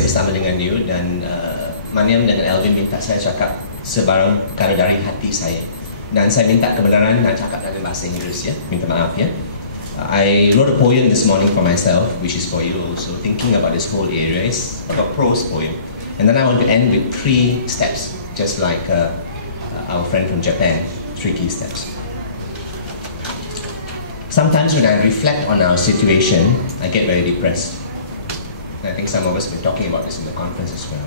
masih bersama dengan you dan Maniam dengan Alvin minta saya cakap sebarang perkara dari hati saya. Dan saya minta kebenaran dan cakap dalam bahasa Inggeris ya. Minta maaf ya. I wrote a poem this morning for myself, which is for you also. Thinking about this whole area, it's like a prose poem. And then I want to end with 3 steps, just like our friend from Japan, 3 key steps. Sometimes when I reflect on our situation, I get very depressed. And I think some of us have been talking about this in the conference as well.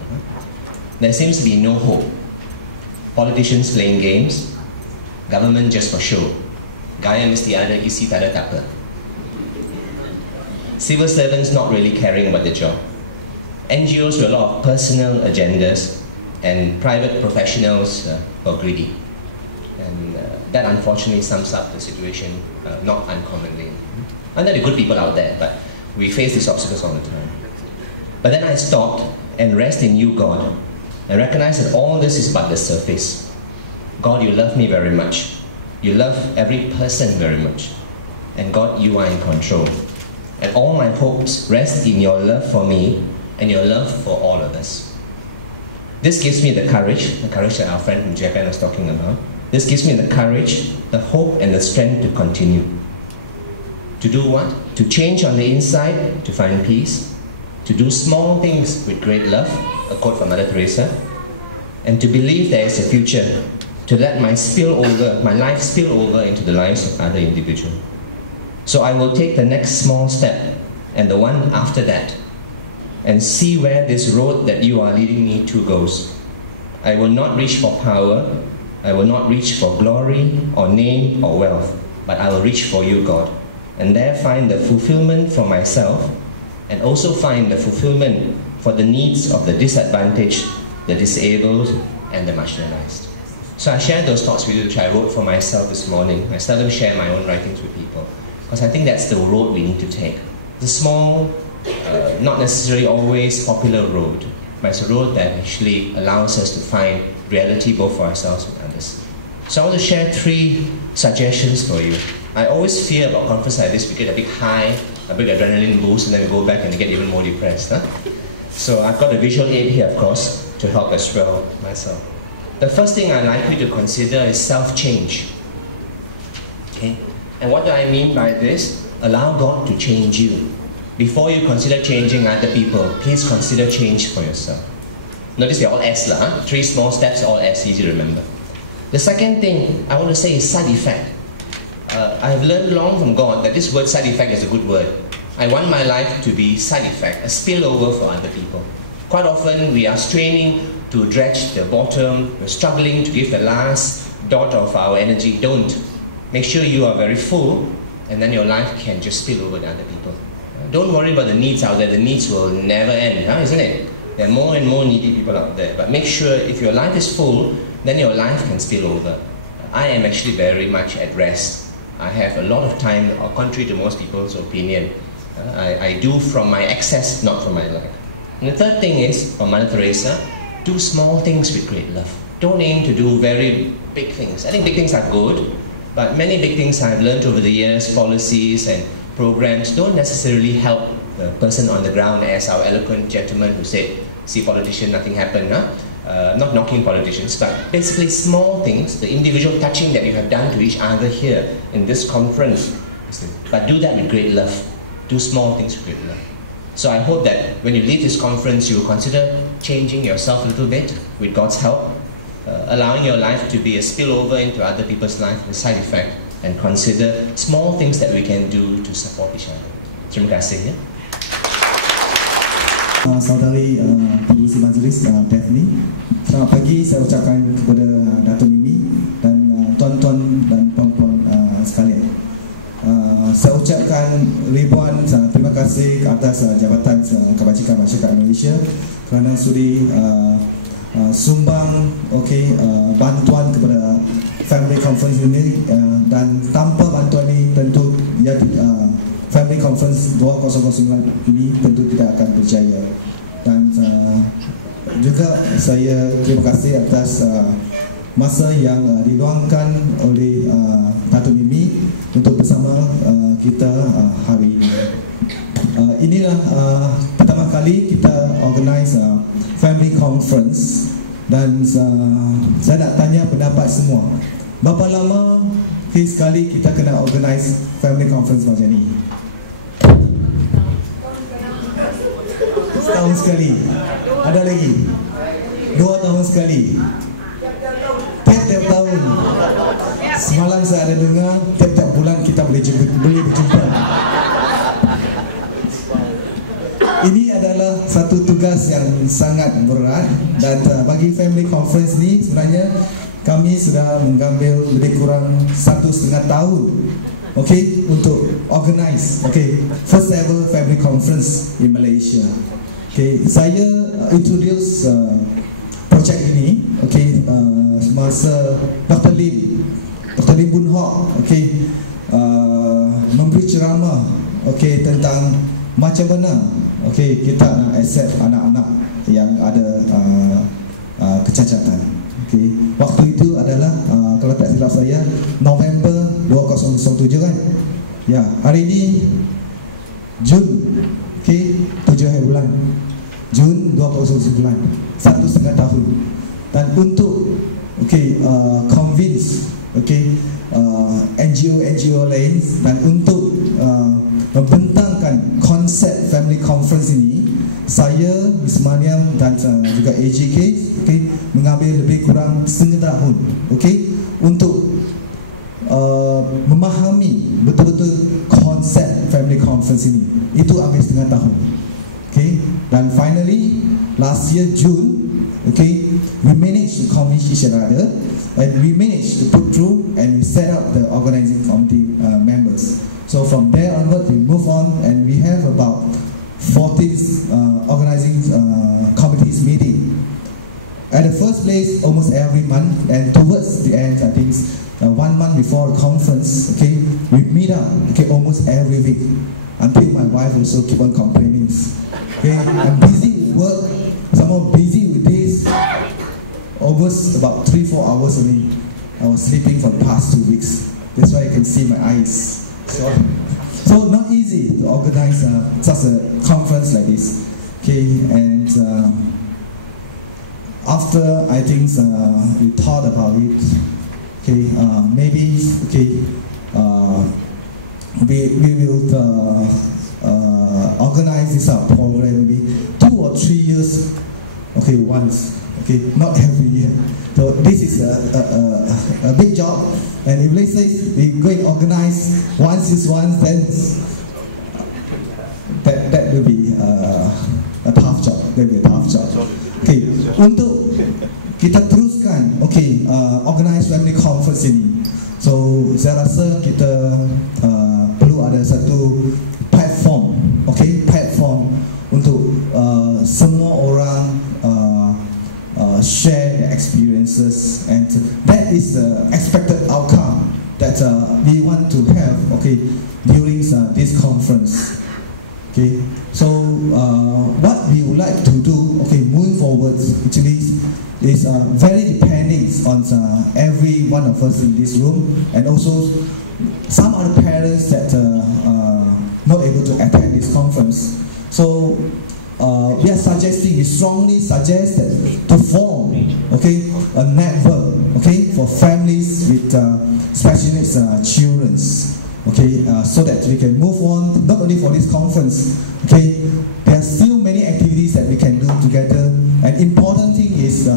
There seems to be no hope. Politicians playing games, government just for show. Gaya mesti ada, isi tak ada tak apa. Civil servants not really caring about the job. NGOs with a lot of personal agendas, and private professionals are greedy. And that unfortunately sums up the situation not uncommonly. And there are good people out there, but we face these obstacles all the time. But then I stopped and rest in you, God, and recognize that all this is but the surface. God, you love me very much. You love every person very much. And God, you are in control. And all my hopes rest in your love for me and your love for all of us. This gives me the courage that our friend from Japan was talking about. This gives me the courage, the hope, and the strength to continue. To do what? To change on the inside, to find peace. To do small things with great love, a quote from Mother Teresa. And to believe there is a future. To let my life spill over into the lives of other individuals. So I will take the next small step, and the one after that, and see where this road that you are leading me to goes. I will not reach for power, I will not reach for glory, or name, or wealth, but I will reach for you, God, and there find the fulfillment for myself, and also find the fulfillment for the needs of the disadvantaged, the disabled, and the marginalized. So I share those thoughts with you, which I wrote for myself this morning. I seldom share my own writings with people, because I think that's the road we need to take. It's a small, not necessarily always popular road, but it's a road that actually allows us to find reality both for ourselves and others. So I want to share 3 suggestions for you. I always fear about conferences like this. We get a big high, a big adrenaline boost, and then we go back and we get even more depressed. Huh? So I've got a visual aid here, of course, to help as well myself. The first thing I'd like you to consider is self-change. Okay? And what do I mean by this? Allow God to change you. Before you consider changing other people, please consider change for yourself. Notice they're all S lah, huh? 3 small steps, all S, easy to remember. The second thing I want to say is side effect. I have learned long from God that this word side effect is a good word. I want my life to be side effect, a spillover for other people. Quite often we are straining to dredge the bottom, we're struggling to give the last dot of our energy. Don't. Make sure you are very full, and then your life can just spill over to other people. Don't worry about the needs out there. The needs will never end, huh? Isn't it? There are more and more needy people out there. But make sure if your life is full, then your life can spill over. I am actually very much at rest. I have a lot of time, contrary to most people's opinion. I do from my excess, not from my lack. And the third thing is, from Mother Teresa, do small things with great love. Don't aim to do very big things. I think big things are good, but many big things I've learned over the years, policies and programs, don't necessarily help the person on the ground, as our eloquent gentleman who said, see politician, nothing happened. Huh? Not knocking politicians, but basically small things, the individual touching that you have done to each other here in this conference. But do that with great love. Do small things with great love. So I hope that when you leave this conference, you will consider changing yourself a little bit with God's help, allowing your life to be a spillover into other people's life, a side effect, and consider small things that we can do to support each other. Terima kasih ya. Saudari Pengurusi Majlis Daphne, selamat pagi saya ucapkan kepada Dato' Mimi dan tuan-tuan dan puan-puan sekalian. Saya ucapkan ribuan terima kasih ke atas Jabatan Kebajikan Masyarakat Malaysia kerana sudi sumbang bantuan kepada Family Conference ini, dan tanpa bantuan ini tentu Family Conference 2009 ini tentu tidak akan berjaya. Dan juga saya terima kasih atas masa yang diluangkan oleh Dato' Mimi untuk bersama kita hari ini. Inilah pertama kali kita organize Conference, dan saya nak tanya pendapat semua. Berapa lama sekali kita kena organize Family Conference macam ni? Setahun sekali. Ada lagi 2 tahun sekali. Tiap-tiap tahun. Semalam saya ada dengar tiap-tiap bulan kita boleh berjumpa. Ini adalah satu tugas yang sangat berat, dan bagi Family Conference ni sebenarnya kami sudah mengambil lebih kurang 1,5 tahun, okay, untuk organize, okay, first ever Family Conference in Malaysia. Okay, saya introduce projek ini, okay, semasa Dr. Lim Boon Hock, okay, memberi ceramah, okay, tentang macam mana, okay, kita nak accept anak-anak yang ada kecacatan. Okay. Waktu itu adalah kalau tak silap saya November 2007 kan. Ya, hari ini Jun, okay, 7 hari bulan Jun 2009, 1,5 tahun. Dan untuk okay, convince, okay, NGO lain, dan untuk membentangkan konsep Family Conference ini, saya, Miss Mariam dan juga AJK, okay, mengambil lebih kurang 1/2 tahun, okay, untuk memahami betul-betul konsep Family Conference ini. Itu ambil 1/2 tahun, okay. Dan finally last year June, okay, we managed to convince each other, and we managed to put through, and we set up the organizing committee members. So from there onward, we move on, and we have about 40 organizing committees meeting. At the first place, almost every month, and towards the end, I think 1 month before the conference, okay, we meet up, okay, almost every week, until my wife also keep on complaining. Okay, I'm busy with work, someone busy with this, almost about 3-4 hours only. I was sleeping for the past 2 weeks. That's why you can see my eyes. So not easy to organize such a conference like this. Okay, and after I think we thought about it, okay, maybe, okay, we will organize this program maybe 2 or 3 years, okay, once, okay, not every year. So this is a big job, and if let's say we go and organize once, then that will be a tough job. That will be a tough job. Okay, untuk kita teruskan, okay, organize Family Conference ini. So saya rasa kita perlu ada satu platform, okay, platform untuk semua orang share their experiences, and that is the expected outcome that we want to have, okay, during this conference. Okay, so what we would like to do, okay, moving forward, actually is very depending on every one of us in this room, and also some other parents that not able to attend this conference. So we are suggesting, we strongly suggest that to form, okay, a network, okay, for families with special needs children, okay, so that we can move on, not only for this conference, okay, there are still many activities that we can do together, and important thing is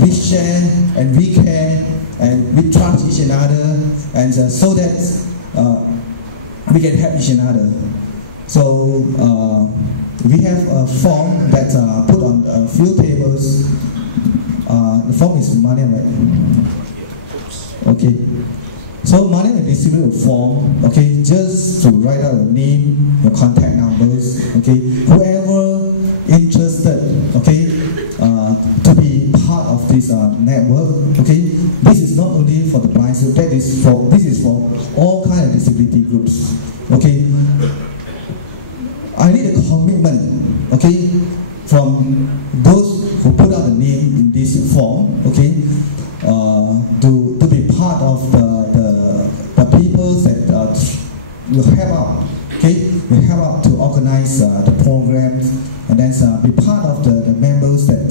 we share and we care and we trust each another, and so that we can help each another. So we have a form that put on a few tables. The form is money, right? Okay. So money will distribute a form, okay, just to write out your name, your contact numbers, okay. Whoever interested, okay, to be part of this network, okay. This is not only for the blind, so this is for all kind of disability groups, okay. I need a commitment, okay, from those who put out the name in this form, okay, to be part of the people that will help out, okay, will help out to organize the program, and then be part of the members that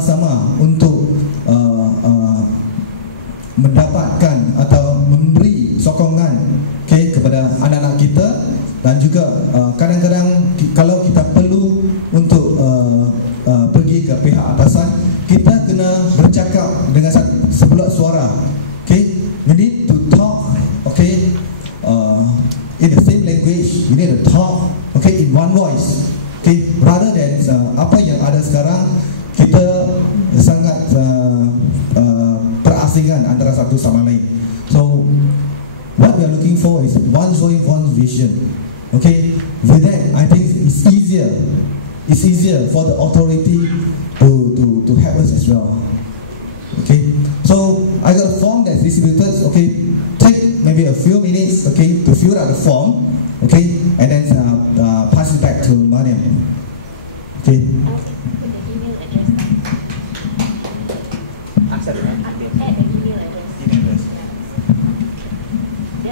bersama-sama untuk mendapatkan atau memberi sokongan kepada anak-anak kita, dan juga kadang-kadang kalau kita perlu untuk pergi ke pihak atasan, kita kena bercakap dengan sebelah suara. We need to talk in the same language. We need to talk in one voice. Rather than apa yang ada sekarang, kita sangat perasingan antara satu sama lain. So what we are looking for is one voice, one vision. With that, I think it's easier. It's easier for the authority to help us as well. So I got a form that's distributed. Take maybe a few minutes. To fill out the form. And then pass it back to Mariam.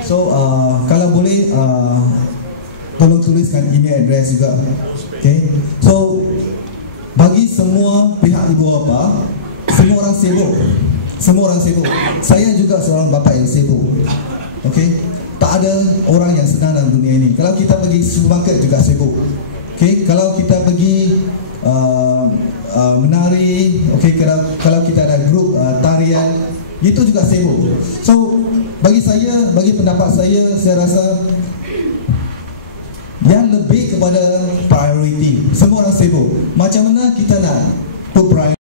So kalau boleh tolong tuliskan email address juga. So bagi semua pihak ibu bapa, semua orang sibuk. Saya juga seorang bapa yang sibuk. Tak ada orang yang senang dalam dunia ini. Kalau kita pergi supermarket juga sibuk. Kalau kita pergi menari, kalau kita ada grup tarian, itu juga sibuk. So bagi pendapat saya rasa yang lebih kepada priority. Semua orang sibuk. Macam mana kita nak put priority